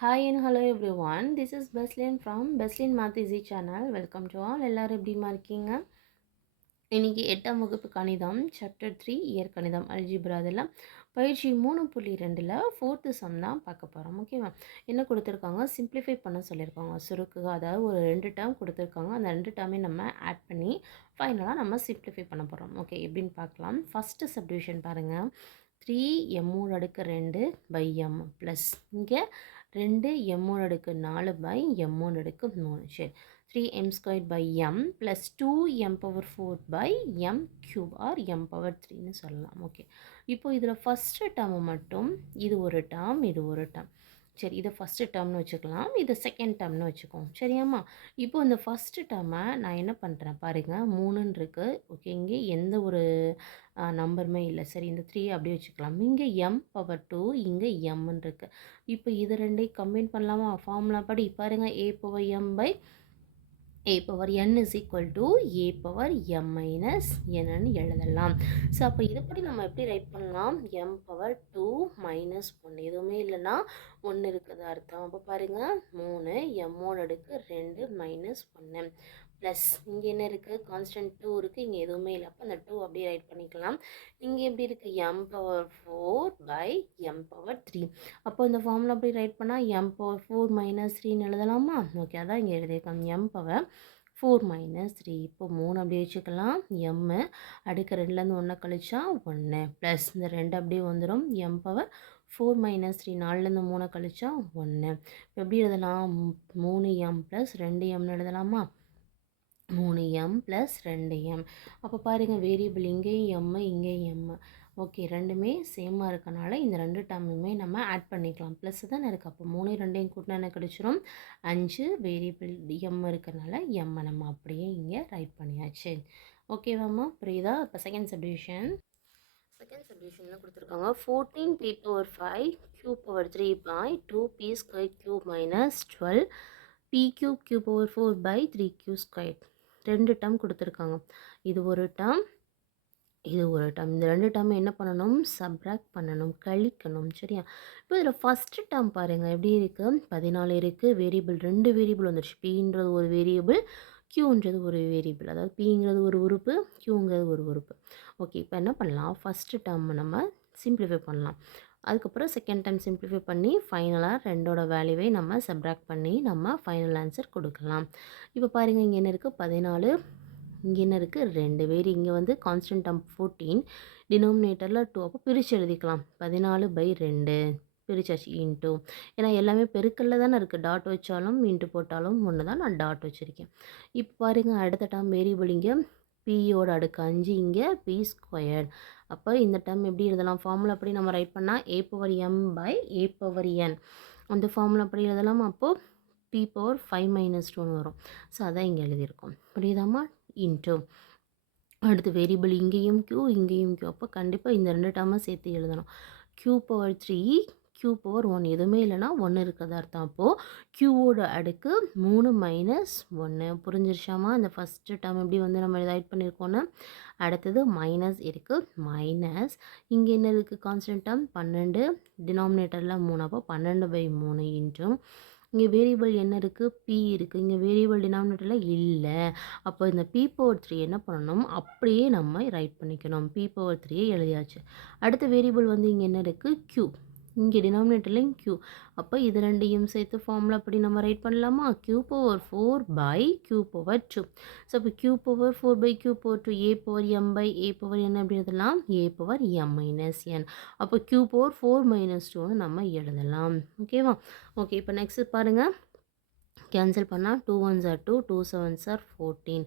Hi and hello everyone. This is Beslin from Beslin Math Easy channel. Welcome to all. எல்லாரும் எப்படிமா இருக்கீங்க? இன்னைக்கு 8ஆம் வகுப்பு கணிதம் சாப்டர் 3 இயற்கணிதம் அல்ஜிப்ரா அதெல்லாம் பயிற்சி 3.2ல 4th சம் தான் பார்க்க போகிறோம். ஓகேவா? என்ன கொடுத்துருக்காங்க, சிம்பிளிஃபை பண்ண சொல்லியிருக்காங்க. சுருக்குக அதாவது ஒரு 2 டேர்ம் கொடுத்துருக்காங்க. அந்த 2 டேர்மே நம்ம ஆட் பண்ணி ஃபைனலாக நம்ம சிம்பிளிஃபை பண்ண போகிறோம். ஓகே, எப்படின்னு பார்க்கலாம். ஃபஸ்ட்டு சப்டிவிஷன் பாருங்கள். 3m அடுக்கு 2 பை எம் ப்ளஸ் இங்கே 2m அடுக்கு 4 பை m அடுக்கு 3. சரி, 3m square by m plus 2m power 4 by m cube or m power 3ன்னு சொல்லலாம். ஓகே, இப்போ இதில் ஃபஸ்ட்டு டேர்மை மட்டும் இது ஒரு டேர்ம், இது ஒரு டேர்ம். சரி, இதை ஃபஸ்ட்டு டேர்ம்னு வச்சுக்கலாம், இதை செகண்ட் டேர்ம்னு வச்சுக்கோம். சரியாம்மா? இப்போ இந்த ஃபஸ்ட்டு டேர்மை நான் என்ன பண்ணுறேன் பாருங்கள், 3ன்னு இருக்குது. ஓகே, இங்கே எந்த ஒரு நம்பருமே இல்லை. சரி, இந்த 3 அப்படியே வச்சுக்கலாம். இங்கே m பவர் 2, இங்கே mன்னு இருக்குது. இப்போ இது ரெண்டையும் கம்பைன் பண்ணலாமா? ஃபார்முலா படி பாருங்கள், a power m by a power n is equal to a power m minus என்னன்னு எழுதலாம். ஸோ அப்போ இதுபடி நம்ம எப்படி ரைட் பண்ணலாம்? m பவர் 2 மைனஸ் 1 எதுவுமே இல்லைன்னா 1 இருக்கிறதா அர்த்தம். அப்போ பாருங்கள், 3 m அடுக்கு 2 மைனஸ் 1 ப்ளஸ் இங்கே என்ன இருக்குது, கான்ஸ்டன்ட் 2 இருக்குது, இங்கே எதுவுமே இல்லை. அப்போ அந்த 2 அப்படியே ரைட் பண்ணிக்கலாம். இங்கே எப்படி இருக்குது, m power 4 by m power 3. அப்போ இந்த ஃபார்முலா அப்படி ரைட் பண்ணால் m பவர் 4 மைனஸ் 3ன்னு எழுதலாமா? ஓகே, அதான் இங்கே எழுதியிருக்கோம், m பவர் 4 மைனஸ் 3. இப்போ 3 அப்படியே வச்சுக்கலாம். m அடுக்க 2லேருந்து 1 கழிச்சா 1 ப்ளஸ் இந்த 2 அப்படியே வந்துடும். m பவர் 4 மைனஸ் 3 4லேருந்து 3 கழிச்சா 1. இப்போ எப்படி எழுதலாம்? 3m ப்ளஸ் 2mன்னு எழுதலாமா? 3m plus 2m. அப்போ பாருங்கள், வேரியபிள் இங்கேயும் m இங்கேயும் m. ஓகே, ரெண்டுமே சேமாக இருக்கனால இந்த 2 டேர்முமே நம்ம ஆட் பண்ணிக்கலாம். ப்ளஸ் தானே இருக்குது. அப்போ 3 2 கூட்டினா என்ன கிடச்சிரும்? 5. வேரியபிள் m இருக்கிறனால m நம்ம அப்படியே இங்கே ரைட் பண்ணியாச்சு. ஓகேவாம்மா? புரியுதா? இப்போ செகண்ட் சப்டிவிஷன் கொடுத்துருக்காங்க. 14 p power 5 q power 3 by 2p square q minus 12 p cube q power 4 by 3q square. 2 term கொடுத்துருக்காங்க. இது ஒரு டேர்ம், இது ஒரு டேர்ம். இந்த 2 டேர்ம் என்ன பண்ணணும்? சப்ராக்ட் பண்ணணும், கழிக்கணும். சரியா? இப்போ இதில் ஃபஸ்ட்டு டேர்ம் பாருங்கள் எப்படி இருக்குது. 14 இருக்குது. வேரியபிள் 2 வேரியபிள் வந்துடுச்சு. பின்றது ஒரு வேரியபிள், க்யூன்றது ஒரு வேரியபிள். அதாவது பிங்கிறது ஒரு உறுப்பு, க்யூங்கிறது ஒரு உறுப்பு. ஓகே, இப்போ என்ன பண்ணலாம்? ஃபஸ்ட்டு டேர்ம் நம்ம சிம்பிளிஃபை பண்ணலாம். அதுக்கப்புறம் செகண்ட் டைம் சிம்பிளிஃபை பண்ணி ஃபைனலாக 2ஓட வேல்யூவை நம்ம சப்ராக்ட் பண்ணி நம்ம ஃபைனல் ஆன்சர் கொடுக்கலாம். இப்போ பாருங்கள், இங்கே என்ன இருக்குது? 14. இங்கே என்ன இருக்குது? 2 வேறு. இங்கே வந்து கான்ஸ்டன்ட் டேர்ம் 14, டினோமினேட்டரில் 2. அப்போ பிரித்து எழுதிக்கலாம். 14 பை 2 பிரிச்சாச்சு இன்ட்டு. ஏன்னா எல்லாமே பெருக்கல்ல தானே இருக்குது. டாட் வச்சாலும் இன்ட்டு போட்டாலும் ஒன்று தான், நான் டாட் வச்சுருக்கேன். இப்போ பாருங்கள், அடுத்த டேர்ம் வேரியபிள் இங்கே பியோட அடுக்கு 5, இங்கே பி ஸ்கொயர். அப்போ இந்த டேர்ம் எப்படி எழுதலாம்? ஃபார்முலா அப்படி நம்ம ரைட் பண்ணால் a power m by a power n. அந்த ஃபார்முலா அப்படி எழுதலாம். அப்போது p பவர் 5 மைனஸ் 2ன்னு வரும். ஸோ அதான் இங்கே எழுதியிருக்கோம். புரியுதாம்மா? இன்ட்டு அடுத்து வேரியபிள் இங்கேயும் q இங்கேயும் q. அப்போ கண்டிப்பாக இந்த 2 டேர்மை சேர்த்து எழுதணும். q பவர் 3 q பவர் 1 எதுவுமே இல்லைன்னா 1 இருக்கிறதா அர்த்தம். அப்போது க்யூவோட அடுக்கு 3 மைனஸ் 1. புரிஞ்சிருச்சாமா? இந்த ஃபஸ்ட்டு டேர்ம் எப்படி வந்து நம்ம ரைட் பண்ணியிருக்கோன்னு. அடுத்தது மைனஸ் இருக்குது. மைனஸ் இங்கே என்ன இருக்குது? கான்ஸ்டன்ட் டேர்ம் 12, டினாமினேட்டரில் 3. அப்போ 12 பை 3 இன்ட்டு இங்கே வேரியபிள் என்ன இருக்குது? பி இருக்குது. இங்கே வேரியபிள் டினாமினேட்டரில் இல்லை. அப்போ இந்த பி பவர் 3 என்ன பண்ணணும்? அப்படியே நம்ம ரைட் பண்ணிக்கணும். பி பவர் 3 எழுதியாச்சு. அடுத்த வேரியபிள் வந்து இங்கே என்ன இருக்குது? க்யூ. இங்கே டினாமினேட்டர்லையும் க்யூ. அப்போ இது ரெண்டையும் சேர்த்து ஃபார்முலா அப்படி நம்ம ரைட் பண்ணலாமா? Q power 4 by q power 2. So அப்போ q power 4 by q power 2 a power m by a power n அப்படி எழுதலாம். A power m minus n. அப்போ க்யூ பவர் 4 மைனஸ் 2ன்னு நம்ம எழுதலாம். ஓகேவா? ஓகே, இப்போ நெக்ஸ்ட் பாருங்கள். கேன்சல் பண்ணால் 2 1s are 2, 2 7s are 14,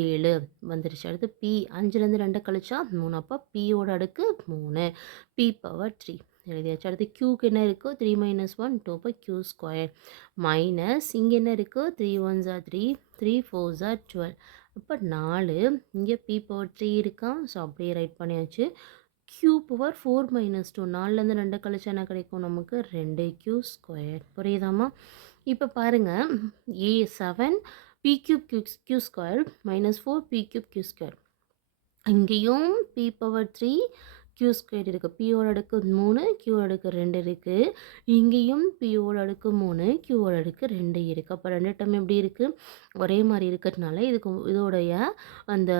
7 வந்துருச்சு. அடுத்து பி 5லேருந்து 2 கழிச்சா 3. அப்போ பியோட அடுக்கு 3, பி பவர் 3 எழுதியாச்சு. அடுத்து க்யூக்கு என்ன இருக்குது? 3 மைனஸ் 1 2. அப்போ க்யூ ஸ்கொயர் மைனஸ் இங்கே என்ன இருக்குது? 3 1s are 3, 3 4s are 12. அப்போ 4. இங்கே பி பவர் 3 இருக்கா? ஸோ அப்படியே ரைட் பண்ணியாச்சு. க்யூ பவர் 4 மைனஸ் 2 4லேருந்து 2 கழிச்சா என்ன கிடைக்கும் நமக்கு? 2 க்யூ ஸ்கொயர். புரியுதாம்மா? இப்போ பாருங்கள், a7 p cube q square minus 4 p cube q square. இங்கேயும் p பவர் 3 q ஸ்கொயர் இருக்குது. pயோட அடுக்கு 3 qவோட அடுக்கு 2 இருக்குது. இங்கேயும் pயோட அடுக்கு 3 qவோட அடுக்கு 2 இருக்குது. அப்போ 2 டம் எப்படி இருக்குது? ஒரே மாதிரி இருக்கிறதுனால இதோடைய அந்த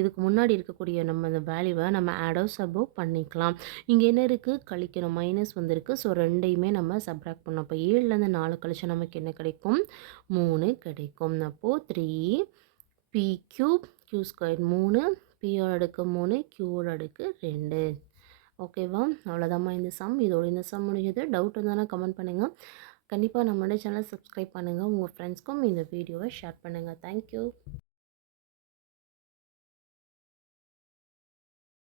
இதுக்கு முன்னாடி இருக்கக்கூடிய நம்ம அந்த வேல்யூவை நம்ம ஆடோ சப்போ பண்ணிக்கலாம். இங்கே என்ன இருக்குது? கழிக்கணும். மைனஸ் வந்திருக்கு. ஸோ ரெண்டையுமே நம்ம சப்ராக்ட் பண்ணோம். அப்போ 7லேருந்து 4 கழிச்சா நமக்கு என்ன கிடைக்கும்? 3 கிடைக்கும். அப்போது 3p கியூப் q ஸ்கொயர் 3 pயோட அடுக்கு 3 qவோட அடுக்கு 2. ஓகேவா? அவ்வளோதாம்மா இந்த சம். இதோட இந்த சம் முடிஞ்சது. டவுட் இருந்தாலும் கமெண்ட் பண்ணுங்கள். கண்டிப்பாக நம்மளோட சேனல் சப்ஸ்கிரைப் பண்ணுங்கள். உங்கள் ஃப்ரெண்ட்ஸ்க்கும் இந்த வீடியோவை ஷேர் பண்ணுங்கள். தேங்க்யூ.